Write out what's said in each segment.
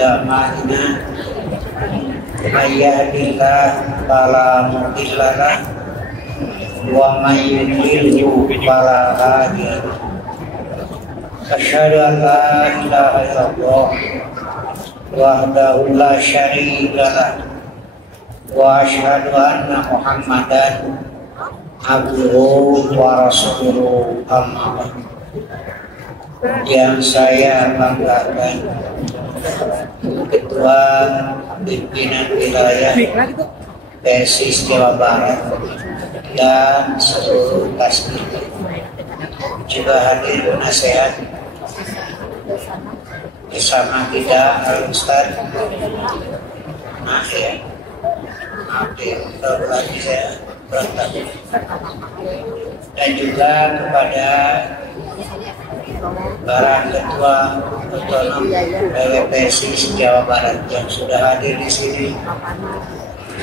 a'malina may yahdihillahu fala mudilla lahu wa may yudlilhu fala hadiya lahu. Asyhadu an la ilaha illallah wahdahu la syarika lahu wa asyhadu anna Muhammadan abduhu wa rasuluhu amma ba'du. Yang saya banggakan Ketua Pimpinan Wilayah PSIS Jawa Barat dan seluruh tasbih, juga hadir nasihat bersama kita Al-Ustaz. Maaf ya, lagi saya berantak. Dan juga kepada para ketua otonom PSIS Jawa Barat yang sudah hadir di sini,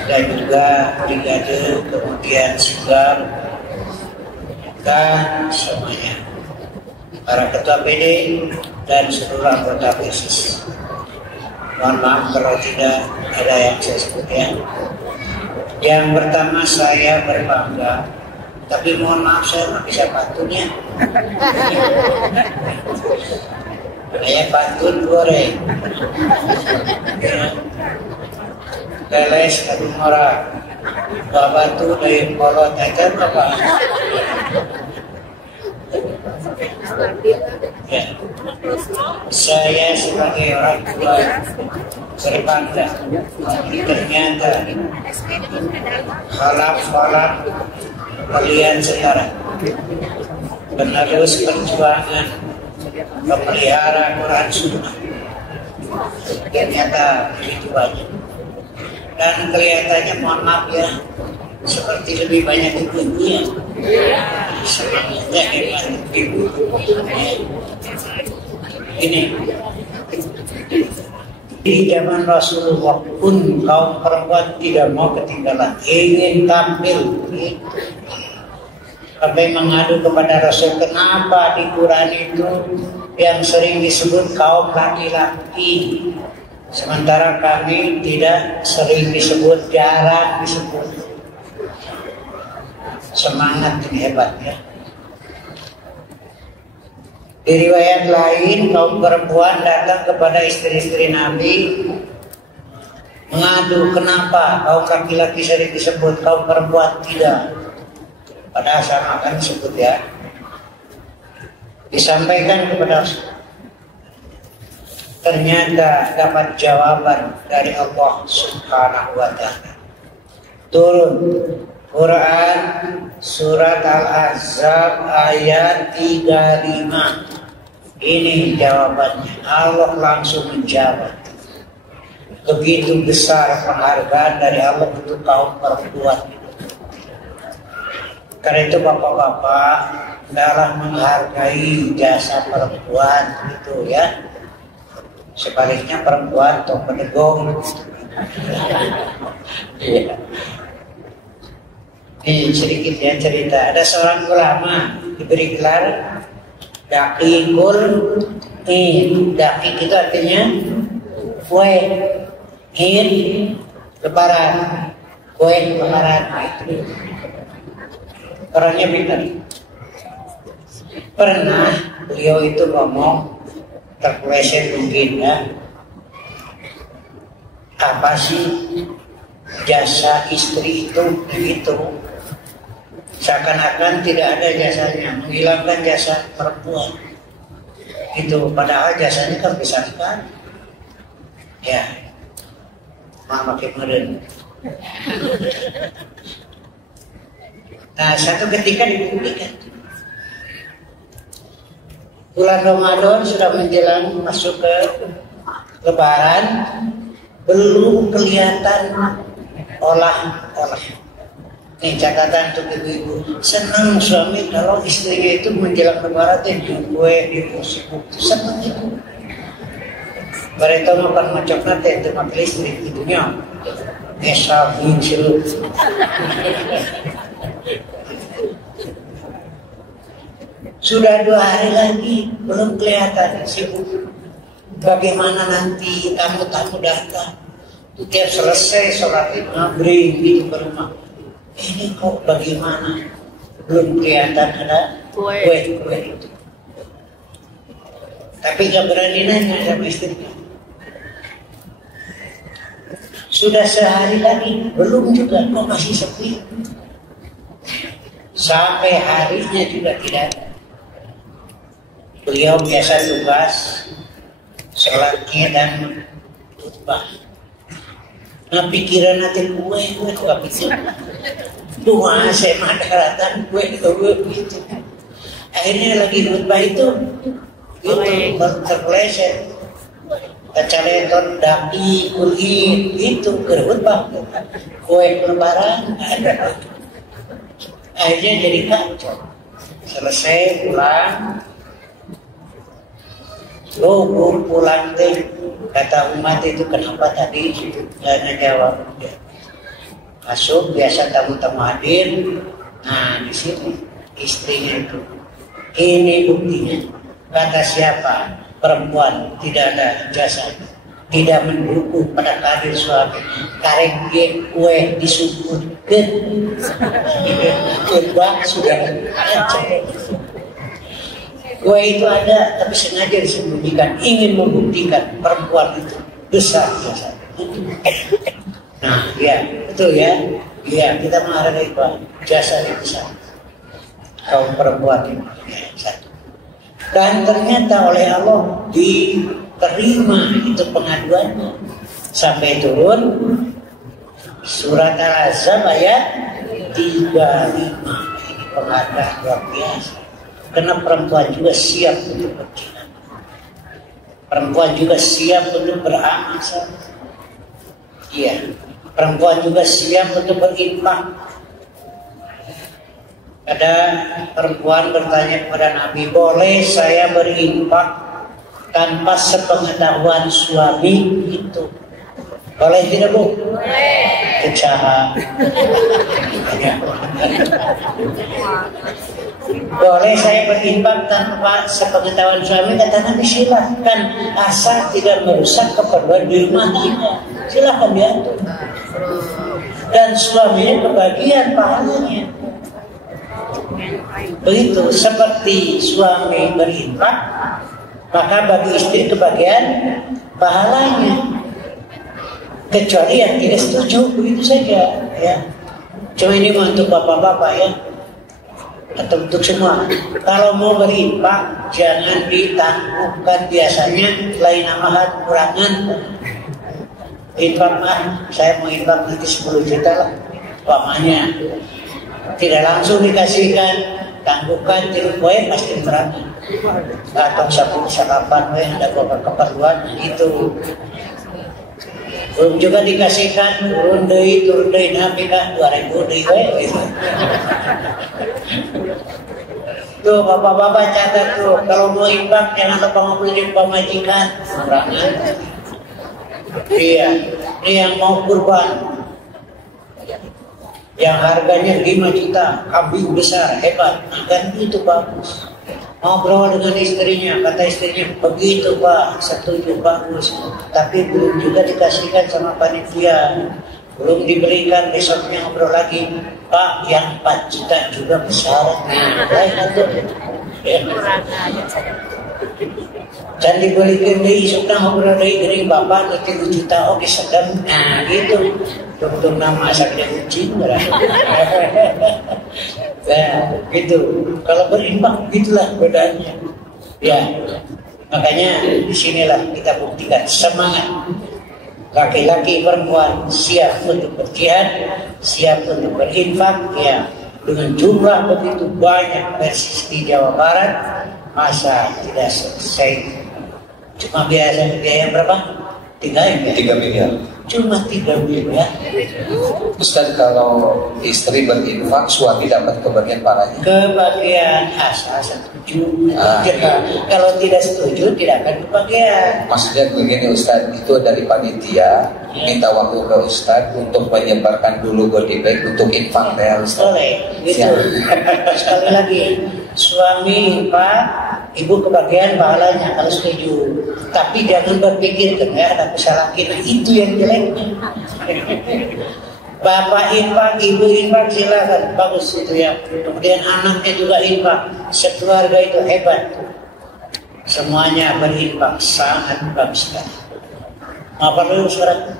dan juga brigade, kemudian Sigap, dan semuanya, para ketua PD dan seluruh anggota PSIS. Mohon maaf kalau tidak ada yang saya sebutkan. Yang pertama, saya berbangga, tapi mohon maaf saya nggak bisa pantunnya. Saya pantun goreng. Leles kadung orang. Babatu dari kolot aja apa? Ya. Saya sebagai orang tua berbangga. Ternyata halaf kalian sekarang menerus perjuangan memelihara Quran Sunnah. Ternyata begitu banyak. Dan kelihatannya, mohon maaf ya, seperti lebih banyak ibu-ibunya. Semangatnya hebat ibu. Ini di zaman Rasulullah pun kaum perempuan tidak mau ketinggalan, ingin tampil. Sampai mengadu kepada Rasul, kenapa di Quran itu yang sering disebut kaum laki-laki, sementara kami tidak sering disebut, jarang disebut. Semangat ini hebat ya. Di riwayat lain, kaum perempuan datang kepada istri-istri Nabi mengadu, kenapa kaum laki-laki sering disebut, kaum perempuan tidak. Padahal sama kan disebut ya. Disampaikan kepada Rasul. Ternyata dapat jawaban dari Allah Subhanahu wa ta'ala. Turun Quran surat Al-Ahzab ayat 35. Ini jawabannya. Allah langsung menjawab. Begitu besar penghargaan dari Allah untuk kaum perempuan. Karena itu bapak-bapak adalah menghargai jasa perempuan gitu ya. Sebaliknya perempuan atau penegong. Ini sedikit ya cerita. Ada seorang ulama diberi gelar Daqikul. Daqik itu artinya kue. Lebaran. Kue lebaran. Orangnya pintar. Pernah beliau itu ngomong, terpeleset mungkin ya, apa sih jasa istri itu begitu, seakan-akan tidak ada jasanya, menghilangkan jasa perempuan itu, padahal jasanya kan besar sekali ya. Makin meren. Nah, satu ketika dipublikkan, bulan Ramadan sudah menjelang masuk ke Lebaran, belum kelihatan olah-olah. Ini catatan untuk ibu-ibu. Senang suami kalau istrinya itu menjelang Lebaran di kue, di musik, senang itu. Mereka makan macam nanti itu makan listrik di dunia. Esa muncul. Sudah 2 hari lagi belum kelihatan sibuk. bagaimana nanti tamu-tamu datang, tiap selesai sholat maghrib gitu ke rumah, ini kok bagaimana belum kelihatan ada kue itu. Tapi gak berani nanya sama istrinya. Sudah sehari lagi belum juga, kok masih sepi. Sampai harinya juga tidak ada. Beliau biasa tugas sholatnya dan khutbah. Nah pikiran nanti kue juga pikir. Doa saya madaratan kue gitu. Akhirnya lagi khutbah itu terpeleset. Kecaleton daki kulit itu khutbah. Kue lebaran ada. Akhirnya jadi kacau. Selesai pulang. Belum pulang deh. Kata umat itu kenapa tadi gak ngejawab. Masuk biasa tamu-tamu hadir. Nah di sini istrinya itu. Ini buktinya. Kata siapa? Perempuan tidak ada jasa. Tidak mendukung pada kadir suami. Karek kue disebutkan. Kebak sudah kacau. Kue itu ada, tapi sengaja disembunyikan, ingin membuktikan perempuan itu besar jasa. Nah, ya, betul ya. Iya, kita menghargai bahwa jasa itu besar. Kaum perempuan itu satu. Dan ternyata oleh Allah diterima itu pengaduannya sampai turun surat Al-Ahzab ayat 35. Ini penghargaan luar biasa. Karena perempuan juga siap untuk berjihad. Perempuan juga siap untuk beramal. Iya, perempuan juga siap untuk berinfak. Ada perempuan bertanya kepada Nabi, boleh saya berinfak tanpa sepengetahuan suami itu? Boleh tidak Bu? Boleh. Kecahat. Boleh saya berinfak tanpa sepengetahuan suami? Kata Nabi silahkan, asal tidak merusak keperluan di rumah tangga. Silahkan diatur. Dan suaminya kebagian pahalanya. Begitu seperti suami berinfak, maka bagi istri kebagian pahalanya. Kecuali yang tidak setuju, begitu saja ya. Cuma ini untuk bapak-bapak ya, atau untuk semua. Kalau mau berinfak jangan ditangguhkan, biasanya lain amalan kurangan. Infak saya mau infak nanti 10 juta lah umpamanya, tidak langsung dikasihkan, tangguhkan tiru poin pasti kurangan. Atau satu sarapan ada beberapa keperluan itu. Belum juga dikasihkan turun deui nabi kan 2000 deui gitu. Tuh bapak-bapak catat tuh, kalau mau infak jangan lupa ngumpulin pemajikan kurangan. Iya, ini yang mau kurban yang harganya 5 juta, kambing besar hebat, kan itu bagus. Ngobrol dengan istrinya, kata istrinya begitu Pak, setuju bagus, tapi belum juga dikasihkan sama panitia, belum diberikan. Besoknya ngobrol lagi, Pak yang 4 juta juga besar. Dan dibelikan deh, isukna ngobrol deh dari bapak nanti 3 juta, oke sedang, nah gitu. Dokter nama sakitnya kucing, nah gitu. Kalau berimbang gitulah bedanya. Ya, makanya disinilah kita buktikan semangat laki-laki perempuan siap untuk berjihad, siap untuk berinfak ya, dengan jumlah begitu banyak persis di Jawa Barat, masa tidak selesai. Cuma biaya berapa? 3 miliar. Cuma 3 miliar. Ustaz, kalau istri berinfak, suami dapat kebagian pahalanya? Kebagian asal setuju. Kalau tidak setuju, tidak akan kebagian. Maksudnya begini Ustaz, itu dari panitia minta waktu ke Ustaz untuk menyebarkan dulu body bag untuk infak ya Ustaz. Boleh, gitu. Sekali lagi, suami infak ibu kebagian pahalanya kalau setuju. Tapi jangan berpikir ada kesalahan kita, itu yang jeleknya. Bapak infak, ibu infak, silakan, bagus itu ya. Kemudian anaknya juga infak, sekeluarga itu hebat. Semuanya berinfak, sangat bagus sekali. Apa dulu surat?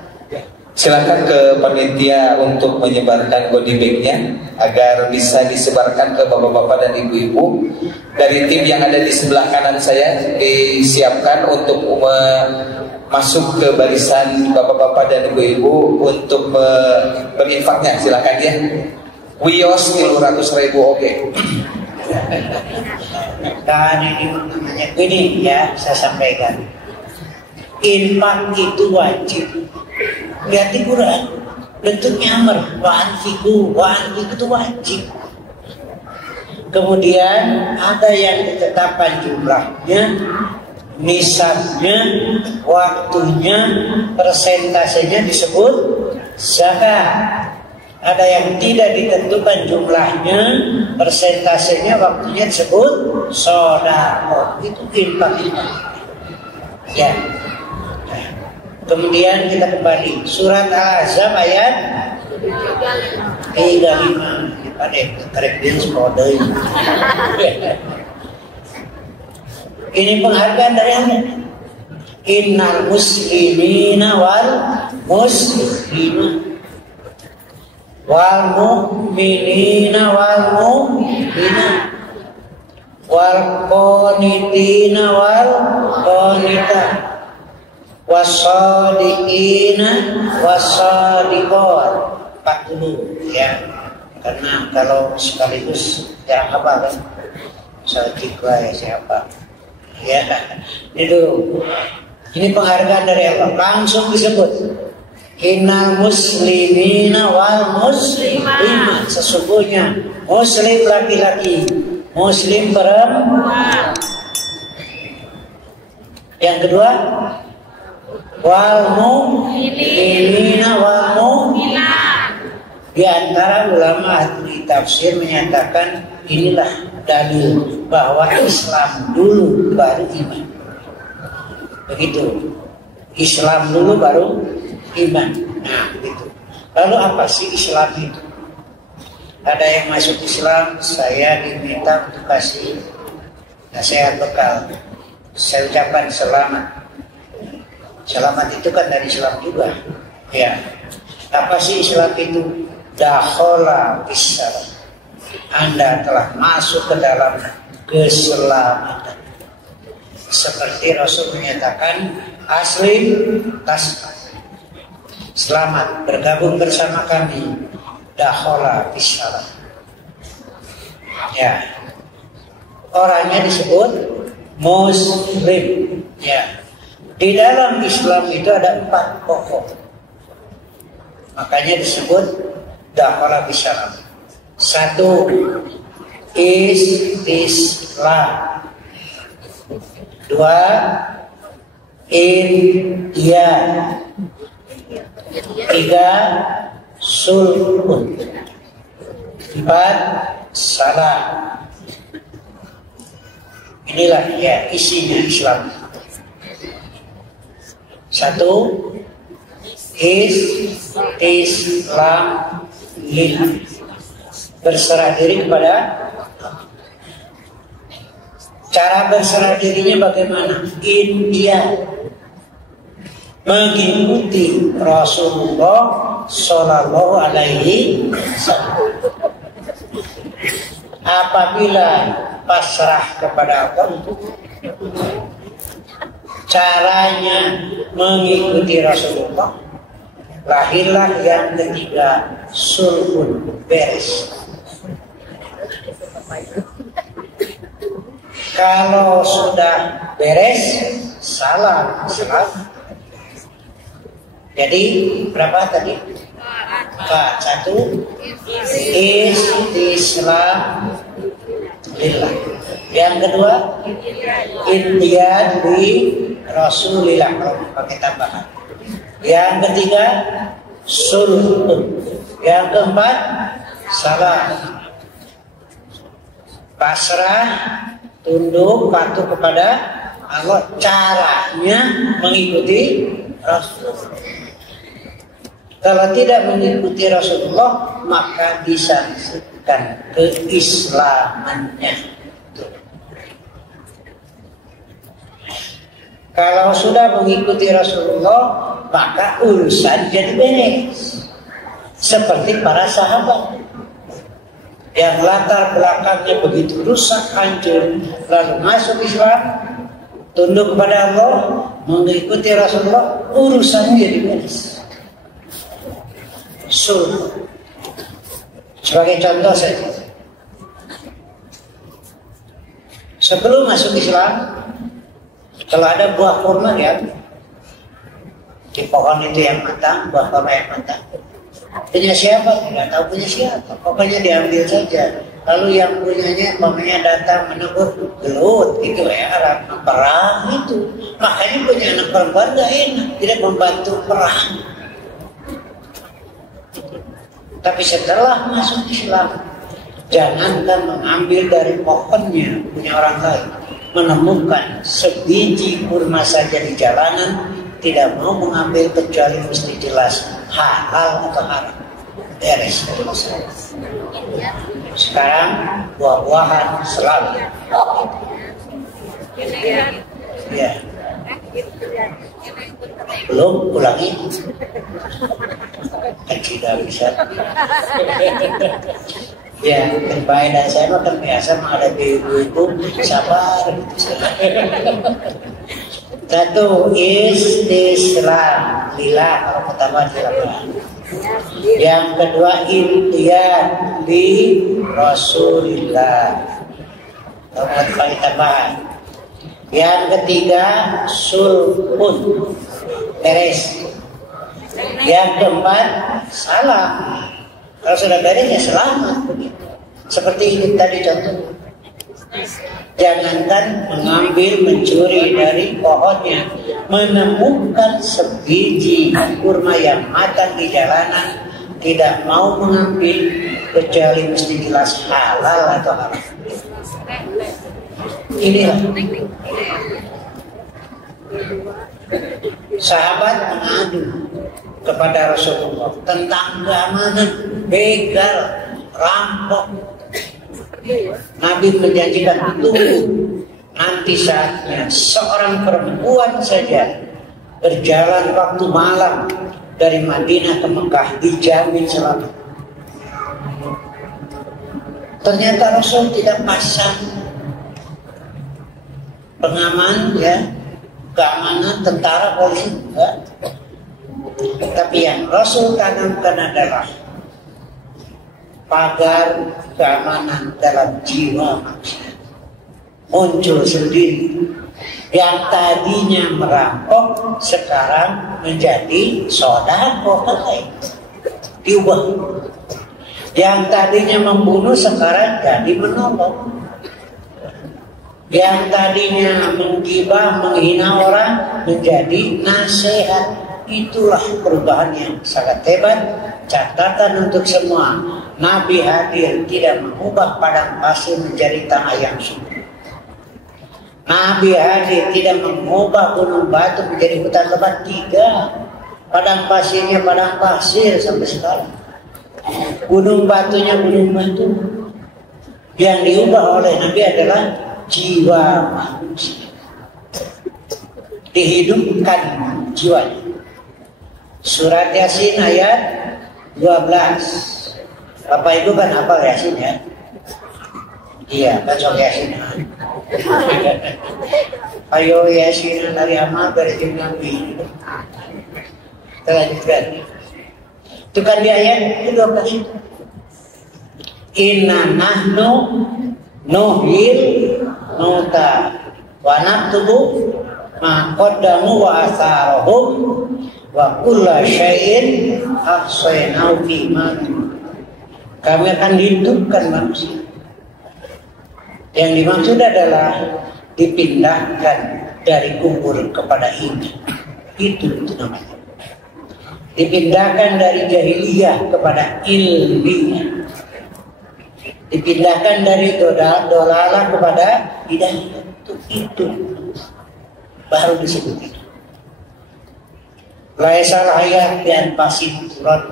Silakan ke panitia untuk menyebarkan goodie bag-nya agar bisa disebarkan ke bapak-bapak dan ibu-ibu. Dari tim yang ada di sebelah kanan saya disiapkan untuk masuk ke barisan bapak-bapak dan ibu-ibu untuk berinfaknya. Silakan ya. Wios 300.000 oke. Dan ini namanya gini ya, saya sampaikan. Infak itu wajib. Lihat di Quran, bentuknya amr, wa'anfiku itu wajib. Kemudian ada yang ditetapkan jumlahnya, nisabnya, waktunya, persentasenya disebut zakat. Ada yang tidak ditentukan jumlahnya, persentasenya, waktunya disebut sedekah. Itu infak. Ya. Kemudian kita kembali surat Al-Ahzab ayat 35. Ini penghargaan dari Anda. Innal muslimina wal muslimah wal mu'minina wal mu'minat wal qanitina wal qanitat wasadiqina wasadiqat. 40 ya. Karena kalau sekaligus ya apa kan? Sadiqah ya siapa? Ya. Ini penghargaan dari Allah. Langsung disebut. Innal muslimina wal muslimat. Sesungguhnya muslim laki-laki, muslim perempuan. Yang kedua, wal mu'minina wal mu'minat. Di antara ulama ahli tafsir menyatakan inilah dalil bahwa Islam dulu baru iman. Begitu. Islam dulu baru iman. Nah, begitu. Lalu apa sih Islam itu? Ada yang masuk Islam, saya diminta untuk kasih nasihat bekal. Saya ucapkan selamat. Selamat itu kan dari Islam juga. Ya. Apa sih Islam itu? Dakhala bisalam. Anda telah masuk ke dalam keselamatan. Seperti Rasul menyatakan, aslim taslam. Selamat bergabung bersama kami. Dakhala bisalam. Ya. Orangnya disebut Muslim. Ya. Di dalam Islam itu ada 4 pokok. Makanya disebut dakhala bisalam. 1. Istislam. 2. Inqiyad. 3. Sulhun. 4. Salam. Inilah ya isinya Islam. 1. Islam lillah. Berserah diri kepada. Cara berserah dirinya bagaimana? Inqiyad. Mengikuti Rasulullah Sallallahu Alaihi Wasallam. Apabila pasrah kepada Allah, caranya mengikuti Rasulullah, lahirlah yang ketiga, sulhun, beres. Kalau sudah beres, salam. Jadi berapa tadi? 4. 1. Istislam lillah. Yang kedua, inqiyad li Rasulillah, kalau pakai tambahan. Yang ketiga, sulhun. Yang keempat, salam. Pasrah tunduk patuh kepada Allah, caranya mengikuti Rasul. Kalau tidak mengikuti Rasulullah, maka disangsikan keislamannya. Kalau sudah mengikuti Rasulullah, maka urusan jadi beres. Seperti para sahabat yang latar belakangnya begitu rusak, hancur, lalu masuk Islam, tunduk kepada Allah, mengikuti Rasulullah, urusannya jadi beres. Sebagai contoh saja, sebelum masuk Islam, kalau ada buah kurma di pohon itu yang matang, buah kurma yang matang, punya siapa? Tidak tahu punya siapa, pokoknya diambil saja. Lalu yang punyanya pokoknya datang menegur, gelut gitu ya, alat perang itu. Makanya punya anak perempuan gak enak, tidak membantu perang. Tapi setelah masuk Islam, jangankan mengambil dari pohonnya punya orang lain, menemukan sebiji kurma saja di jalanan, tidak mau mengambil kecuali mesti jelas halal atau haram. Beres. Sekarang buah-buahan selalu. Ya. Belum ulangi. Tidak bisa. Ya, berfaedah saya mah kan biasa menghadapi ibu-ibu sabar gitu. Satu istislam lillah, kalau pertama dilakukan. Yang kedua imtian li Rasulillah. Kalau kali tambahan. Yang ketiga sulhun, beres. Yang keempat salam. Kalau sudah beres ya selamat. Seperti ini tadi contohnya. Jangankan mengambil, mencuri dari pohonnya, menemukan sebiji kurma yang matang di jalanan, tidak mau mengambil kecuali mesti jelas halal atau haram. Inilah sahabat mengadu kepada Rasulullah tentang keamanan, begal, rampok. Nabi menjanjikan itu nanti saatnya seorang perempuan saja berjalan waktu malam dari Madinah ke Mekah dijamin selamat. Ternyata Rasul tidak pasang pengaman, ya, keamanan, tentara, polisi, enggak. Tapi yang Rasul tanamkan adalah pagar keamanan dalam jiwa manusia. Muncul sendiri. Yang tadinya merampok sekarang menjadi sedekah, diubah. Yang tadinya membunuh sekarang jadi menolong. Yang tadinya menggibah, menghina orang menjadi nasihat. Itulah perubahan yang sangat hebat. Catatan untuk semua, Nabi hadir tidak mengubah padang pasir menjadi tanah yang subur. Nabi hadir tidak mengubah gunung batu menjadi hutan lebat. Tidak. Padang pasirnya padang pasir sampai sekarang. Gunung batunya gunung batu. Yang diubah oleh Nabi adalah jiwa manusia. Dihidupkan jiwanya. Surat Yasin ayat 12. Bapak Ibu kan hafal Yasin ya? Iya, besok Yasin. Ayo Yasin dari amal berjim Nabi. Terlanjutkan. Itu kan di ayat 12. Inna nahnu nuhil mauta wa naktubu ma qaddamu wa atharahum wa kulla syai'in ahsaynahu fi imanin. Kami akan hidupkan manusia. Yang dimaksud adalah dipindahkan dari kubur kepada hidup. Itu namanya. Dipindahkan dari jahiliyah kepada ilmiah. Dipindahkan dari dolalah kepada hidayah, itu baru disebut itu. Laisal hayat dan pasif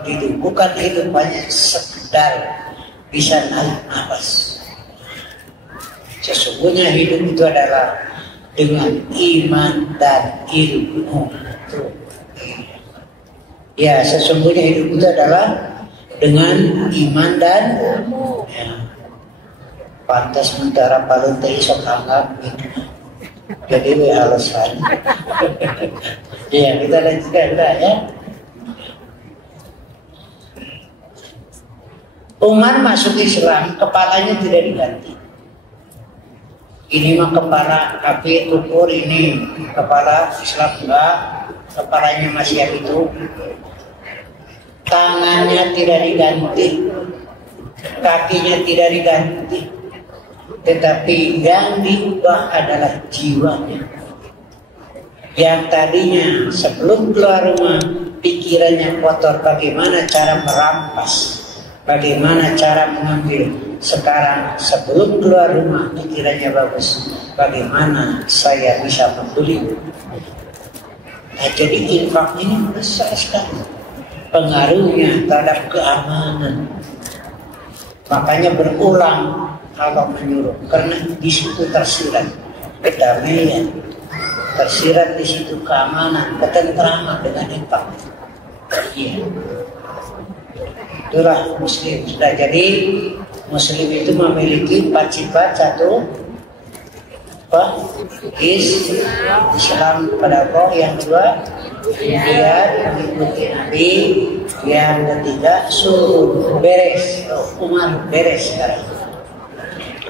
itu bukan hidup hanya sekedar bisa naik nafas. Sesungguhnya hidup itu adalah dengan iman dan ilmu. Ya, sesungguhnya hidup itu adalah dengan iman dan ya. Pantas mentara paling teisok anggap gitu. Jadi alasan. Ya, kita lanjutkan ya. Umar masuk Islam, kepalanya tidak diganti. Ini mah kepala kafir tukur, ini kepala Islam enggak, kepalanya masih yang itu. Tangannya tidak diganti, kakinya tidak diganti, tetapi yang diubah adalah jiwanya. Yang tadinya sebelum keluar rumah pikirannya kotor, bagaimana cara merampas, bagaimana cara mengambil. Sekarang sebelum keluar rumah pikirannya bagus, bagaimana saya bisa membeli. Nah, jadi infak ini besar sekali pengaruhnya terhadap keamanan. Makanya berulang Allah menyuruh, karena di situ tersirat kedamaian, tersirat di situ keamanan, ketentraman dengan infak. Iya. Itulah muslim. Sudah jadi muslim itu memiliki 4 sifat. 1 apa? Islam kepada Allah. Yang 2 kemudian mengikuti Nabi. Yang 3 suruh beres. Umar beres sekarang.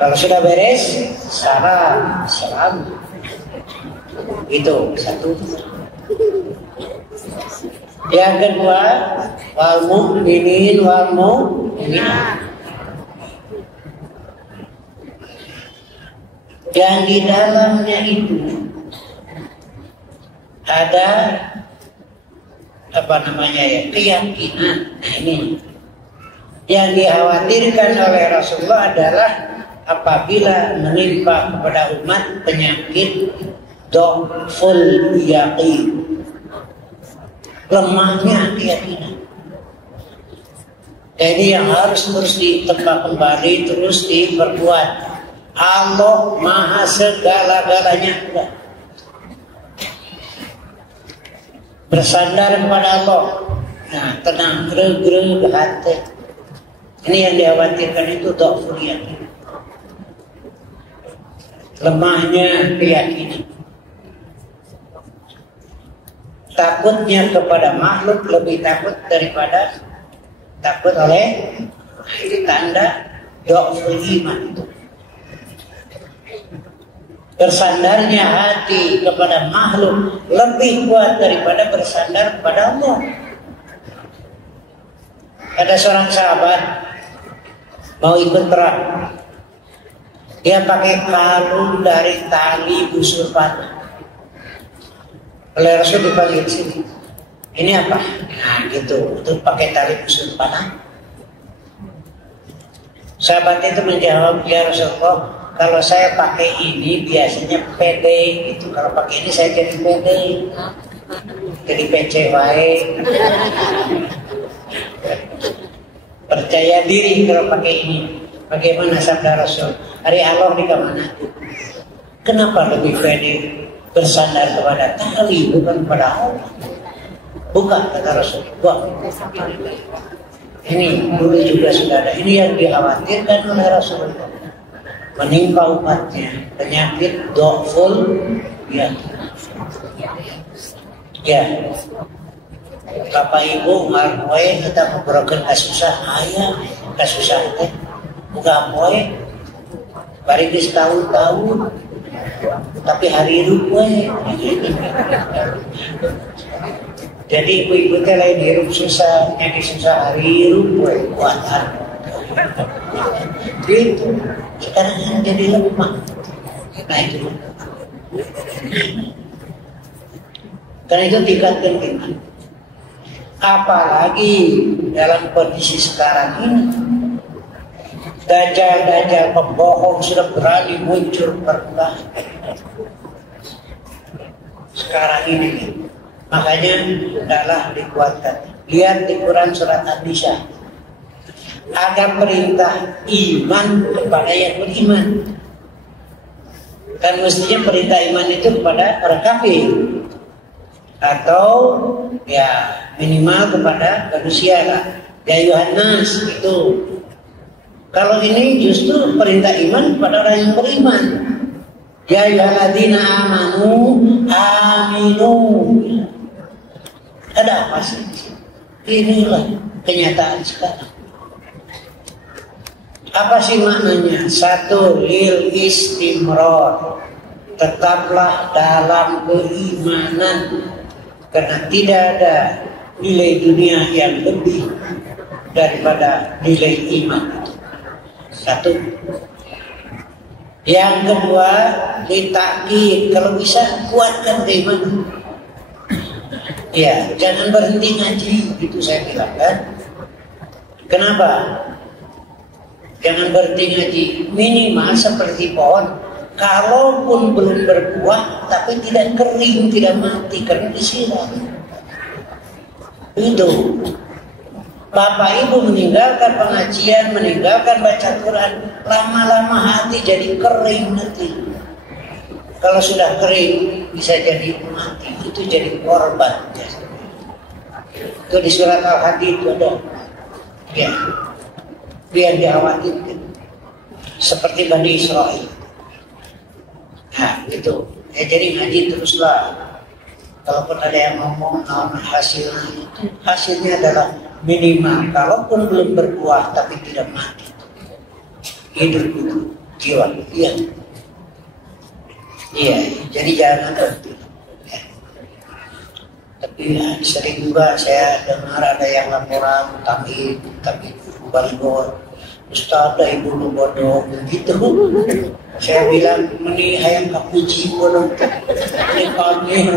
Kalau sudah beres, salam. Itu 1. Yang kedua, wal mu'minin wal mu'minat. Yang di dalamnya itu ada keyakinan. Nah, ini yang dikhawatirkan oleh Rasulullah adalah apabila menimpa kepada umat penyakit dhaful yaqin, lemahnya keyakinan. Jadi yang harus terus ditebak kembali, terus diperkuat. Allah maha segala-galanya. Bersandar kepada Allah. Nah, tenang, gereg hati. Ini yang dikhawatirkan itu dhaful yaqin, lemahnya keyakinan. Takutnya kepada makhluk lebih takut daripada takut oleh. Ini tanda dhaful iman itu. Bersandarnya hati kepada makhluk lebih kuat daripada bersandar kepada Allah. Ada seorang sahabat mau ikut perang. Dia pakai kalung dari tali busur panah. Oleh Rasul dipanggil sini. Ini apa? Nah, gitu. Untuk pakai tali busur panah. Sahabat itu menjawab, ya Rasulullah, kalau saya pakai ini biasanya pede gitu. Kalau pakai ini saya jadi pede, jadi PC baik. Percaya diri kalau pakai ini. Bagaimana sabda Rasul? Hari Allah di mana? Kenapa lebih pede bersandar kepada tali bukan kepada Allah? Bukan, kata Rasul. Ini dulu juga sudah ada. Ini yang dikhawatirkan oleh Rasulullah. Menimpa umatnya penyakit dhaful ya. Bapak Ibu marpoe kita memberikan kasusah ayah, kasusah teh bukan poe bari geus tahun-tahun tapi hari hidup we. Jadi ibu-ibu teh lain hirup susah, nyaki susah hari hirup we kuatan. Gitu. Sekarang yang jadi lemah. Nah itu. Karena itu tingkatkan iman. Apalagi dalam kondisi sekarang ini, Dajjal pembohong sudah berani muncul perlahan sekarang ini. Makanya adalah dikuatkan. Lihat di Quran surat An-Nisa, ada perintah iman kepada yang beriman. Kan mestinya perintah iman itu kepada orang kafir, atau ya minimal kepada manusia lah. Ya Yohanes itu. Kalau ini justru perintah iman kepada orang yang beriman. Ya ayyuhalladzina amanu aminu. Ada apa sih? Inilah kenyataan sekarang. Apa sih maknanya? Satu, lil istimrar, tetaplah dalam keimanan, karena tidak ada nilai dunia yang lebih daripada nilai iman. Satu. Yang kedua, ditakid, kalau bisa kuatkan keimanan. Ya, jangan berhenti ngaji, itu saya bilang kan. Kenapa? Jangan berhenti ngaji, minimal seperti pohon, kalaupun belum berbuah, tapi tidak kering, tidak mati karena disiram. Itu. Bapak ibu meninggalkan pengajian, meninggalkan baca Quran, lama-lama hati jadi kering nanti. Kalau sudah kering bisa jadi mati, itu jadi korban. Itu di surat Al-Hadid itu ada. Ya, biar dikhawatirkan. Seperti Bani Israel. Nah, itu. Ya, jadi ngaji teruslah. Kalaupun ada yang ngomong hasilnya itu, hasilnya adalah minimal. Kalaupun belum berbuah tapi tidak mati, hidup itu jiwa. Iya. Iya, jadi jangan berhenti. Ya. Tapi ya, sering juga saya dengar ada yang laporan tapi balgon, Ustaz ada ibu lu bodoh begitu. Saya bilang meni hayang kapuji bodoh. Ini kami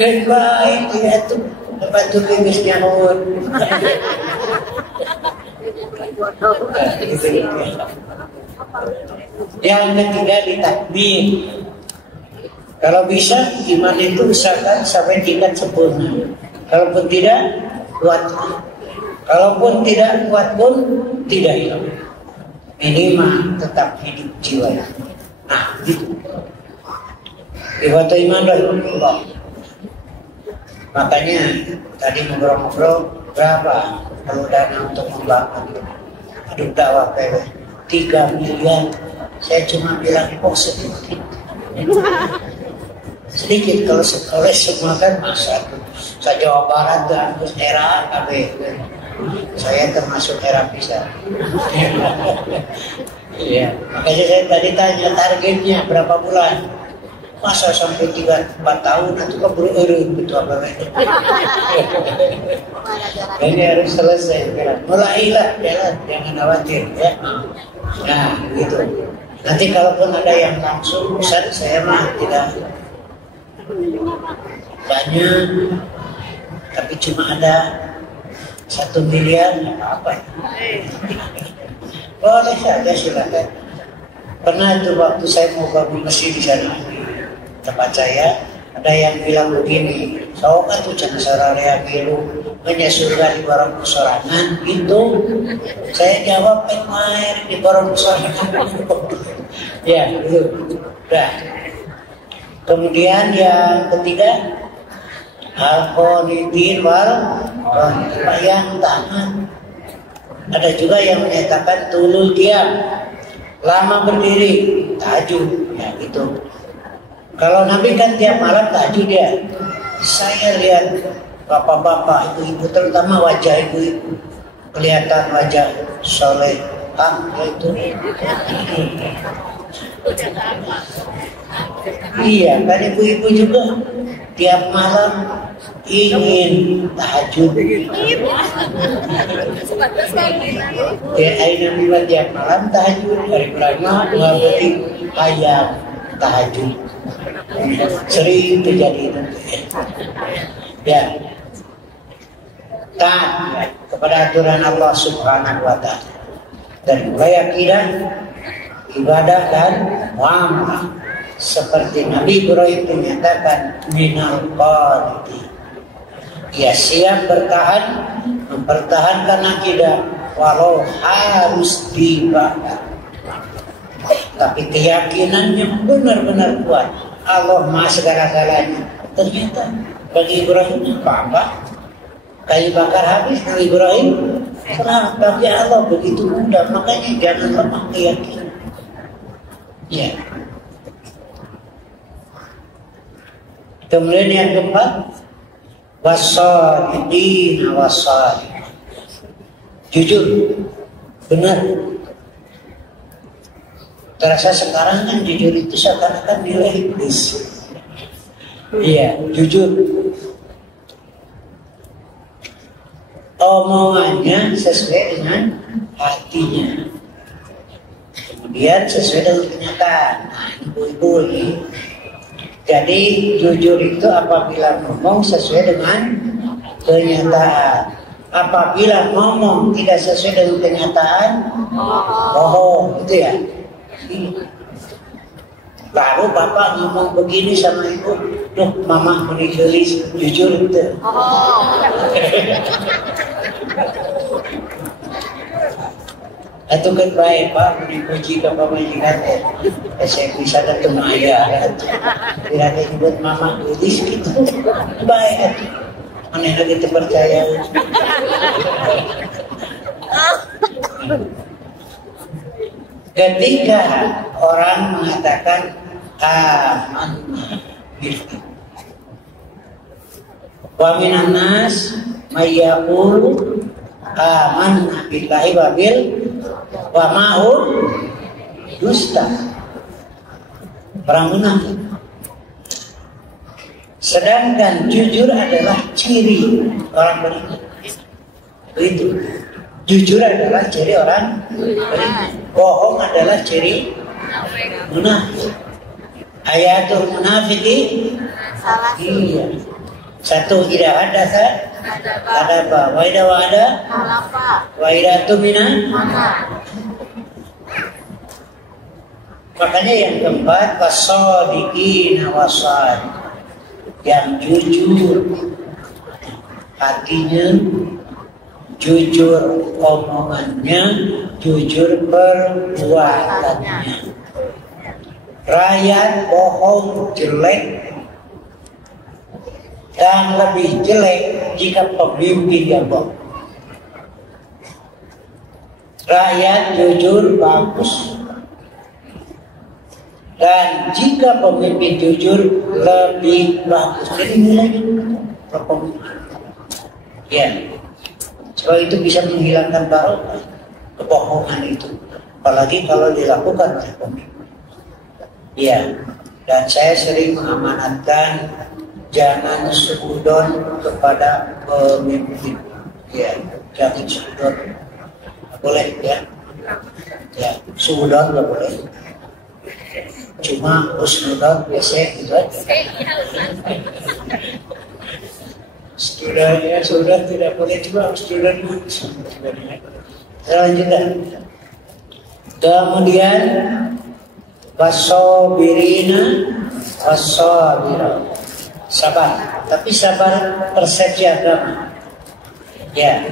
kenapa itu ya tuh lepas tu kemisnya mohon. Yang ketiga ditakbir. Kalau bisa iman itu usahakan sampai tingkat sempurna. Kalaupun tidak kuat. Kalaupun tidak kuat pun tidak hilang. Minimal tetap hidup jiwa. Nah, gitu. Ibadah iman Allah. Makanya tadi ngobrol-ngobrol berapa perlu dana untuk membangun hidup dakwah PW 3 miliar. Saya cuma bilang sedikit. Sedikit kalau semua kan masa saya Jawa Barat dan era KB. Saya termasuk era bisa. Iya. Makanya saya tadi tanya targetnya berapa bulan. Masa sampai 3-4 tahun itu keburu gitu apa ini harus selesai. Mulailah jalan, jangan khawatir ya. Nah gitu. Nanti kalaupun ada yang langsung Ustaz, saya mah tidak banyak, tapi cuma ada 1 miliar, apa ya? Boleh saja silakan. Pernah itu waktu saya mau bangun masjid di sana, tempat saya, ada yang bilang begini, "Sawokan tuh jangan sararea biru, surga di barang sorangan," gitu. Saya jawab, "Main di barang sorangan." Ya, gitu. Udah. Kemudian yang ketiga, al-qanitin wal yang tahan. Ada juga yang menyatakan tulul diam, lama berdiri, tahajud, ya gitu. Kalau Nabi kan tiap malam tahajud ya. Saya lihat bapak-bapak, ibu-ibu, terutama wajah ibu-ibu, kelihatan wajah soleh, itu. Iya, kan ibu-ibu juga tiap malam ingin tahajud. Ya, aina buat tiap malam tahajud, hari pertama dua kali ayam tahajud. Sering terjadi itu. Ya. Taat kepada aturan Allah Subhanahu wa taala. dari mulai akidah, ibadah dan muamalah. Seperti Nabi Ibrahim menyatakan minal qaniti. Ia siap bertahan, mempertahankan akidah walau harus dibakar. Tapi keyakinannya benar-benar kuat. Allah Maha segala-galanya. Ternyata bagi Ibrahim apa? Kayu bakar habis dari Ibrahim. Karena bagi Allah begitu mudah. Makanya jangan lemah keyakinan. Ya. Kemudian yang keempat, wasadiqin wasadiq. Jujur, benar. Terasa sekarang kan jujur itu seakan-akan nilai iblis. Iya, jujur. Omongannya sesuai dengan hatinya. Kemudian sesuai dengan kenyataan. Nah, ibu-ibu ini. Jadi jujur itu apabila ngomong sesuai dengan kenyataan. Apabila ngomong tidak sesuai dengan kenyataan, bohong, gitu ya. Baru bapak ngomong begini sama ibu, duh mama menikeli jujur itu. Itu kan baik pak, memuji ke pemajikan saya bisa ketemu ayah. Bila disebut mama gelis gitu, baik. Aneh lagi terpercaya. Ketika orang mengatakan aman, gitu. Wa minan nas may yaqulu amanna billahi wa bil wa ma'hum dusta. Orang munafik. Sedangkan jujur adalah ciri orang beriman. Itu. Jujur adalah ciri orang beriman. Bohong adalah ciri munafik. Ayatul munafiki iya. Satu, tidak ada kan? Ada apa? Wa idza wa'ada wa idza tumina. Makanya yang keempat, wasadiqina wasadiq. Yang jujur hatinya, jujur omongannya, jujur perbuatannya. Rakyat bohong jelek dan lebih jelek jika pemimpin yang bohong. Rakyat jujur bagus. Dan jika pemimpin jujur lebih bagus. Jadi nilainya kepemimpinan. Ya. Sebab itu bisa menghilangkan barokah kebohongan itu. Apalagi kalau dilakukan oleh pemimpin. Ya. Dan saya sering mengamanatkan jangan sudon kepada pemimpin. Ya, jangan sudon. Boleh ya. Ya, sudon nggak boleh. Cuma husnudon biasanya gitu aja. Sudah tidak boleh juga husnudon. Selanjutnya. Kemudian wasobirina wasobira. Sabar, tapi sabar persepsi agama. Ya.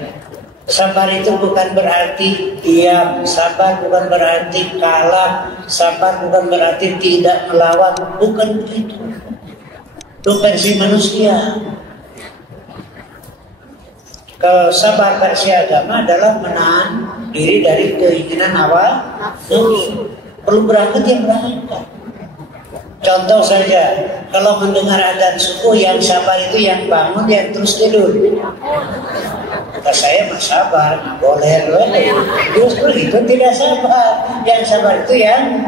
Sabar itu bukan berarti diam, sabar bukan berarti kalah, sabar bukan berarti tidak melawan, bukan begitu. Itu versi manusia. Kalau sabar versi agama adalah menahan diri dari keinginan hawa nafsu. Perlu berangkat yang berangkat. Contoh saja, kalau mendengar adzan subuh yang sabar itu yang bangun, yang terus tidur. Kata saya mah sabar, boleh. Justru itu tidak sabar. Yang sabar itu yang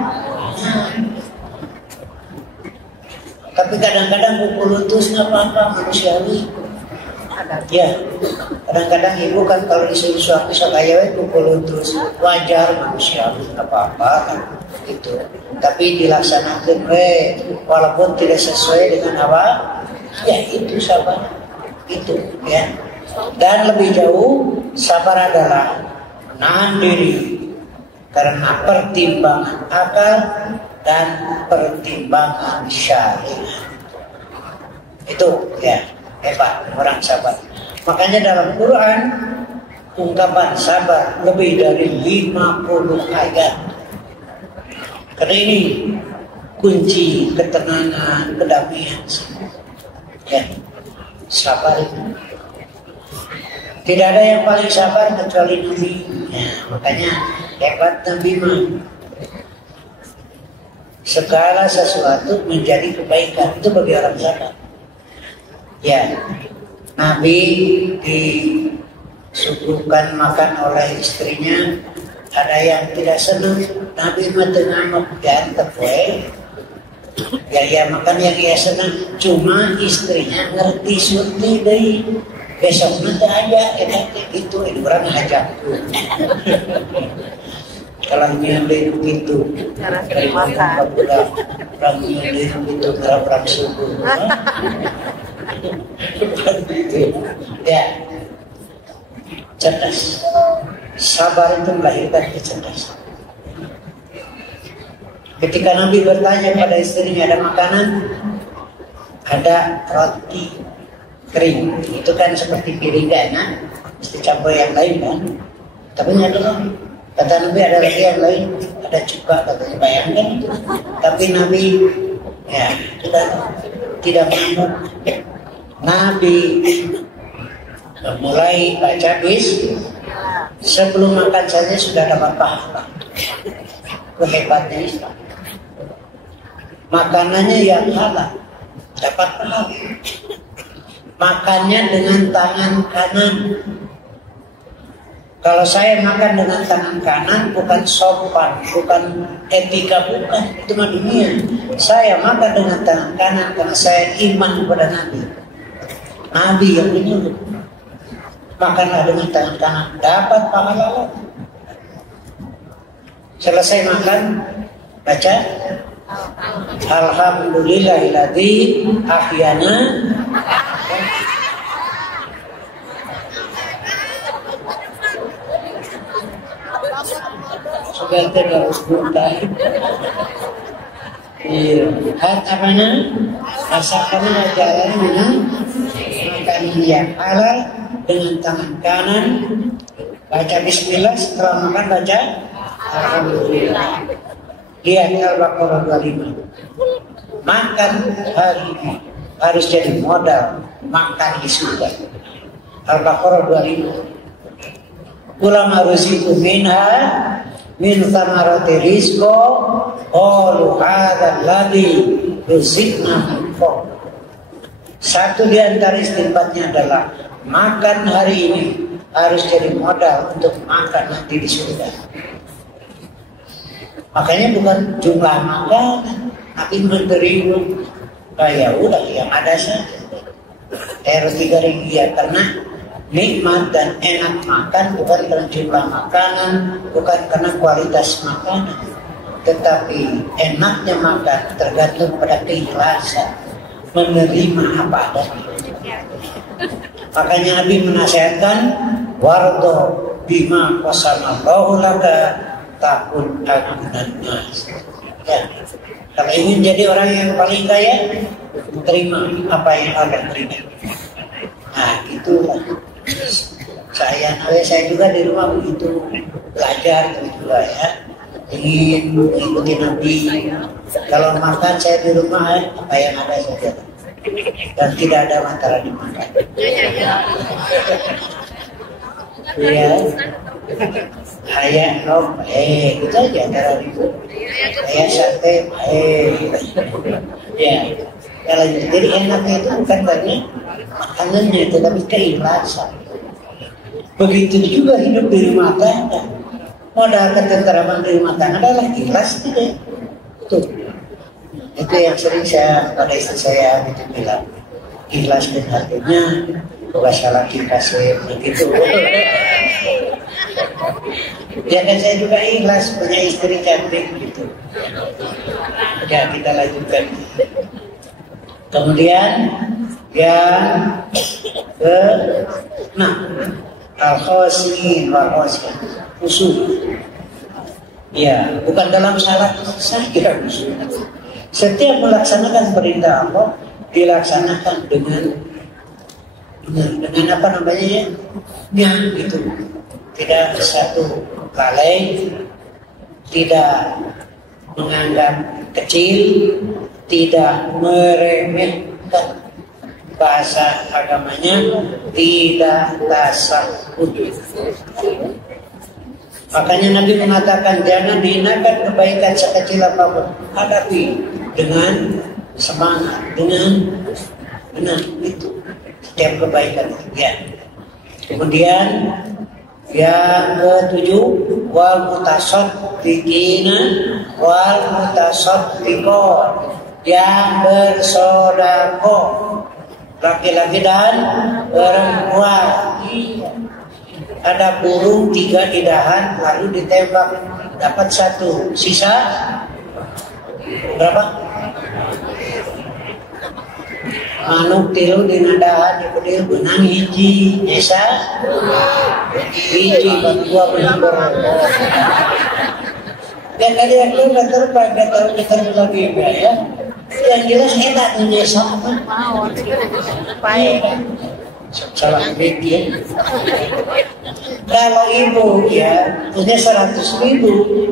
tapi kadang-kadang pukul lutus nggak apa-apa, manusiawi. Ya, kadang-kadang ibu kan kalau disuruh suami sekaya pukul lutus, wajar manusiawi, nggak apa-apa kan itu. Tapi dilaksanakan walaupun tidak sesuai dengan apa, ya itu sabar, itu ya. Dan lebih jauh, sabar adalah menahan diri karena pertimbangan akal dan pertimbangan syariat. Itu ya hebat orang sabar. Makanya dalam Quran ungkapan sabar lebih dari 50 ayat. Karena ini kunci ketenangan, kedamaian. Ya, sabar itu. Tidak ada yang paling sabar kecuali Nabi. Ya, makanya hebat Nabi mah. Segala sesuatu menjadi kebaikan itu bagi orang sabar. Ya, Nabi disuguhkan makan oleh istrinya, ada yang tidak senang. Nabi mah tengah ganteng we. Ya makan yang ia senang, cuma istrinya ngerti surti deh. Besok nanti aja itu orang hajak. Kalau nyelin gitu, dari makan, orang nyelin gitu, berapa subuh. Ya, cerdas. Sabar itu melahirkan kecerdasan. Ketika Nabi bertanya pada istrinya, ada makanan, ada roti kering, itu kan seperti piring gana, mesti campur yang lain kan. Tapi nggak ada lagi. Kata Nabi ada lagi yang lain, ada cuka, katanya bayangkan itu. Tapi Nabi ya tidak mampu. Nabi mulai baca bis, sebelum makan saja sudah dapat pahala. Hebatnya Islam. Makanannya yang halal dapat pahala. Makannya dengan tangan kanan. Kalau saya makan dengan tangan kanan bukan sopan, bukan etika, bukan, itu mah dunia. Saya makan dengan tangan kanan karena saya iman kepada Nabi. Nabi yang menyuruh. Makanlah dengan tangan kanan, dapat pahala. Selesai makan, baca Alhamdulillahilladzi ahyana. Sudah terus buka. Hat apanya? Asalkan jalan dengan makanan yang halal dengan tangan kanan. Baca Bismillah, setelah makan baca Alhamdulillah. Lihat Al-Baqarah 25. Makan hari ini harus jadi modal makan di surga. Al-Baqarah 25. Ulama ruziku minha min thamarati rizqo qalu hadza alladhi ruzikna min qabl. Satu di antara istinbatnya adalah makan hari ini harus jadi modal untuk makan nanti di surga. Makanya bukan jumlah makanan, tapi menerima. Ya udah yang ada saja. R3 ya, karena nikmat dan enak makan bukan karena jumlah makanan, bukan karena kualitas makanan, tetapi enaknya makan tergantung pada keikhlasan menerima apa adanya. Makanya Nabi menasihatkan wardo bima qasamallahu laka takun agunan nas. Ya, kalau ingin jadi orang yang paling kaya, terima apa yang Allah berikan. Nah, itulah. Saya juga di rumah begitu belajar juga ya, ingin mengikuti Nabi. Kalau makan saya di rumah apa yang ada saja dan tidak ada masalah dimakan. Ya, kayak nom, itu aja antara itu. Kayak sate, ya. Kalau jadi enaknya itu bukan banyak makanannya, tetapi keikhlasan. Begitu juga hidup di rumah tangga. Modal ketenteraman di rumah tangga adalah ikhlas tidak. Itu yang sering saya pada istri saya gitu bilang. Ikhlas dan hatinya bukan salah kasih begitu. Ya kan saya juga ikhlas punya istri cantik gitu. Ya kita lanjutkan. Kemudian yang ke-6 al-khosmin wal-khosmin usul. Ya, bukan dalam syarat saja. Setiap melaksanakan perintah Allah dilaksanakan dengan apa namanya ya? Ya, itu tidak satu lalai, tidak menganggap kecil, tidak meremehkan, bahasa agamanya tidak tasahud. Makanya Nabi mengatakan jangan dihinakan kebaikan sekecil apapun, hadapi dengan semangat, dengan itu setiap kebaikan. Ya. Kemudian yang ketujuh, wal mutasaddiqina wal mutasaddiqat, yang bersedekah laki-laki dan perempuan. Ada burung 3 di dahan lalu ditembak dapat 1, sisa berapa? Manuk tilu di dahan dipedil benang hiji, nyesa hiji dua benang berapa? Dan tadi aku terbang lagi ya. Yang jelas enak nyesa apa? Salah ya. Kalau ibu ya punya 100.000,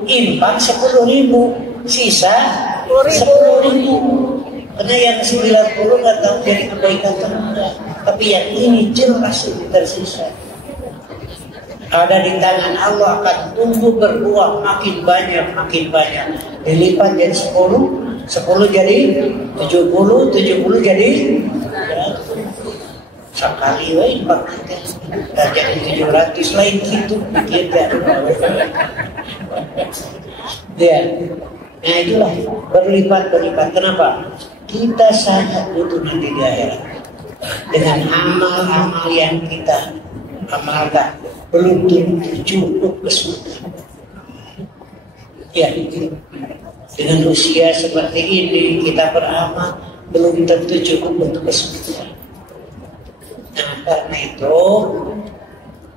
imbang 10.000, sisa 10.000. Karena yang 90 nggak tahu jadi kebaikan terhadap, tapi yang ini jelas ini tersisa. Ada di tangan Allah, akan tumbuh berbuah makin banyak, dilipat jadi 10 jadi 70 jadi sekali wae pakai jadi 700 lain gitu kita. Ya. Nah itulah berlipat. Kenapa? Kita sangat butuh nanti di akhirat. Dengan amal-amal yang kita amalkan belum tentu cukup ke surga. Ya. Dengan usia seperti ini kita beramal belum tentu cukup untuk ke surga. Nah, karena itu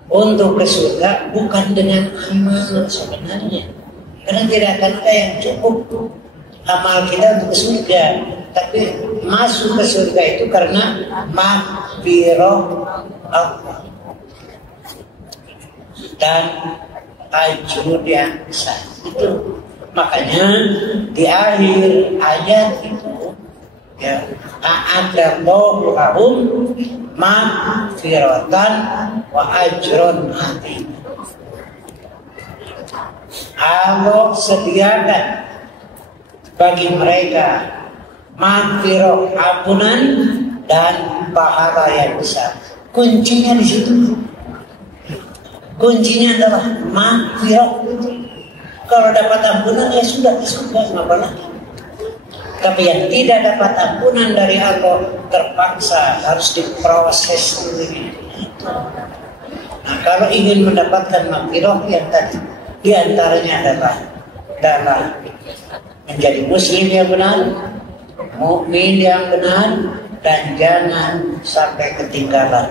untuk ke surga bukan dengan amal sebenarnya, karena tidak akan ada yang cukup amal kita untuk ke surga. Tapi masuk ke surga itu karena maghfirah Allah dan ajrun yang besar. Itu makanya di akhir ayat itu ya, a'adallahu lahum maghfiratan wa ajrun azim. Allah sediakan bagi mereka maghfirah, ampunan dan pahala yang besar. Kuncinya di situ. Kuncinya adalah maghfirah. Kalau dapat ampunan ya sudah apa lagi. Tapi yang tidak dapat ampunan dari Allah terpaksa harus diproses dulu. Nah, kalau ingin mendapatkan maghfirah yang tadi, diantaranya adalah menjadi muslim yang benar, mukmin yang benar, dan jangan sampai ketinggalan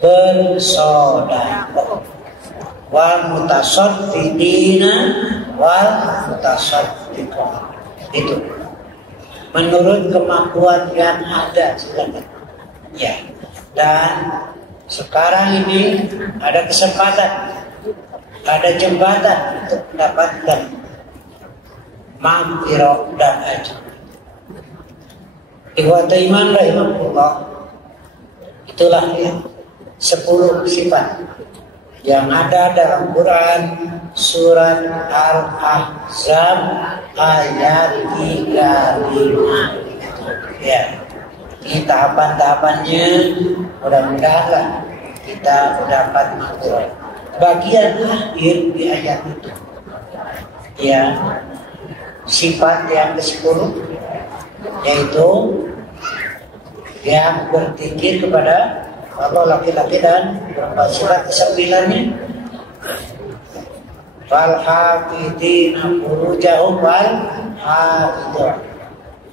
bersedekah. Wal mutasaddiqina wal mutasaddiqat. Itu menurut kemampuan yang ada silakan. Ya. Dan sekarang ini ada kesempatan, ada jembatan untuk mendapatkan maghfirah dan ajr. Ikhwata iman rahimahullah. Itulah ya 10 sifat yang ada dalam Quran surat Al-Ahzab ayat 35. Ya, ini tahapan-tahapannya mudah-mudahan kita mendapat maghfirah. Bagian akhir di ayat itu, ya, sifat yang ke-10 yaitu yang berzikir kepada Allah laki-laki dan perempuan. Sifat ke-9-nya wal hafidina furujahum wal hafidun,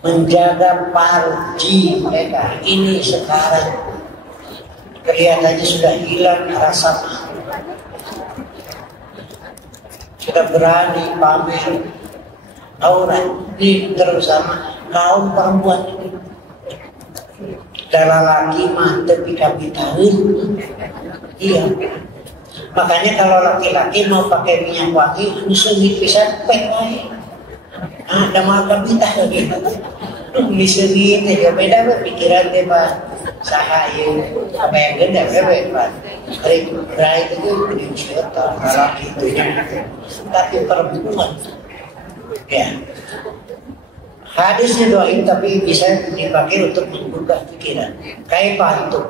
menjaga farji mereka. Ini sekarang kelihatannya sudah hilang rasa. sudah berani pamer aurat ini, terutama kaum perempuan ini. Dalam laki mati 30 tahun, iya. Makanya kalau laki-laki mau pakai minyak wangi, sulit bisa pakai. Ada makan kita lagi. Bisa gitu ya, beda pikiran dia Pak. Sahaya, apa yang gede bebek Pak. Berai itu punya cerita, laki itu ya. Tapi perempuan, ya. Hadisnya doain tapi bisa dipakai untuk membuka pikiran. Kayak pantuk.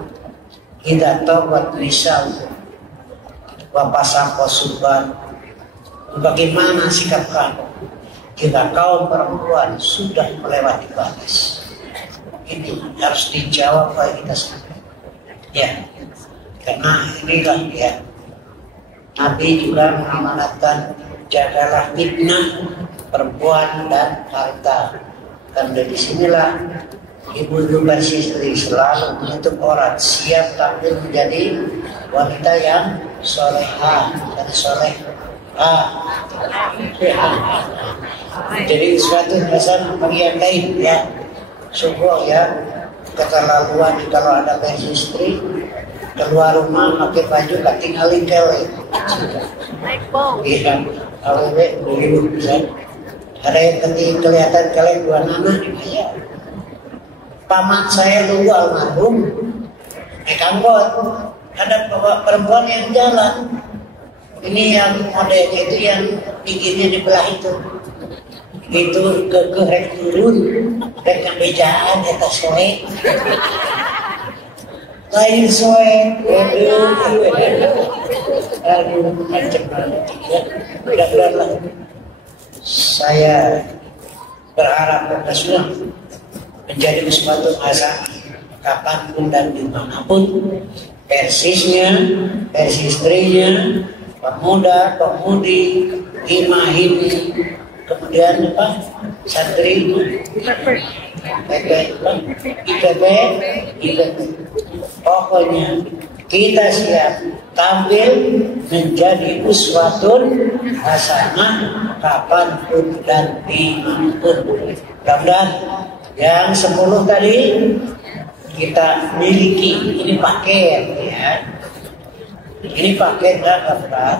Kita taubat risau. Bapak Sampo Subhan. Bagaimana sikap kamu? Jika kaum perempuan sudah melewati batas. Ini harus dijawab oleh kita semua. Ya. Karena inilah ya. Nabi juga mengamanatkan jagalah fitnah perempuan dan harta. Dan dari sinilah ibu-ibu bersistri selalu menutup aurat, siap tampil menjadi wanita yang solehah dan solehah. Jadi suatu pesan bagi yang lain ya, syukur ya, keterlaluan kalau ada bersistri keluar rumah pakai baju ketinggalin kelek. Iya, awewe dulu bisa. Ada yang kelihatan kalian dua anak ya. Paman saya dulu almarhum Kanggot, ada perempuan yang jalan. Ini yang modelnya itu yang giginya dibelah itu kekerek turun dan kebejaan di atas soe lain soe aduh macam mana ya. Mudah-mudahan saya berharap Anda sudah menjadi sesuatu masa kapanpun dan dimanapun persisnya, persistrinya, pemuda, pemudi, hima-himi, kemudian apa? Santri, IPB. Pokoknya kita siap tampil menjadi uswatun hasanah kapanpun dan dimanapun. Mudah-mudahan yang 10 tadi kita miliki. Ini paket ya. Ini paket dan daftar.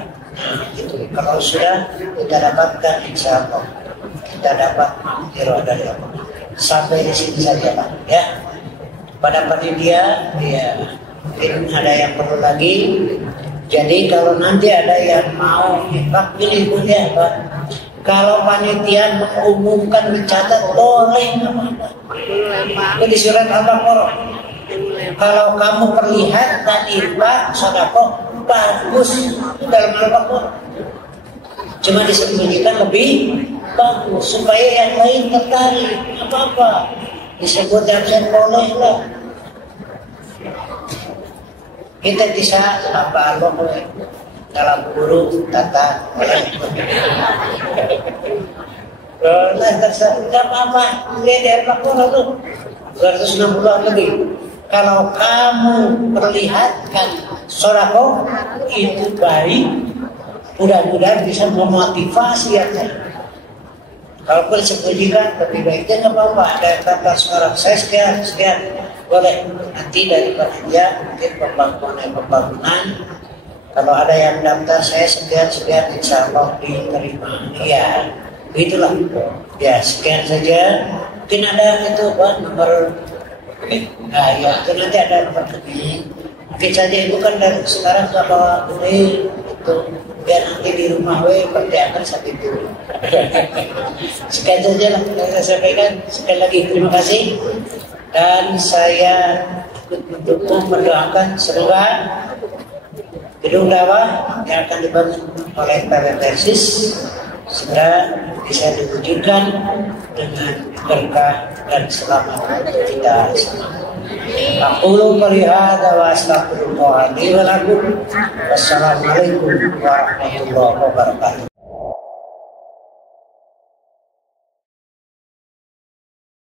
Gitu. Kalau sudah kita dapatkan insya Allah kita dapat hero dari Allah. Sampai di sini saja Pak ya. Pada panitia ya. Mungkin ada yang perlu lagi. Jadi kalau nanti ada yang mau Pak pilih boleh Pak. Kalau panitia mengumumkan mencatat boleh apa-apa. Jadi surat Al-Baqarah. Kalau kamu perlihatkan infak sedekah bagus dalam Al-Baqarah. Cuma disembunyikan lebih bagus supaya yang lain tertarik. Apa-apa disebut absen boleh lah. Kita bisa apa Allah dalam huruf tata nah terserah apa lihat dari Al-Baqarah tuh 260 lebih. Kalau kamu perlihatkan sedekah itu baik, mudah-mudahan bisa memotivasi ya. Kalau pun disembunyikan lebih baiknya nggak apa-apa. Ada kata suara saya sekian boleh nanti dari panitia mungkin pembangunan. Kalau ada yang daftar saya sekian insya Allah diterima. Ya, itulah. Ya sekian saja. Mungkin ada itu Pak nomor. Nah ya itu nanti ada nomor rekening. Mungkin saja itu kan dari sekarang nggak bawa duit itu. Biar nanti di rumah kerjakan saat itu. Sekian saja lah yang saya sampaikan. Sekali lagi terima kasih. Dan saya mendukung mendoakan semoga gedung dakwah yang akan dibangun oleh PB Persis segera bisa diwujudkan dengan berkah dan selamat kita semua. Aqulu qouli hadza wa astaghfirullah li wa lakum. Wassalamualaikum warahmatullahi wabarakatuh.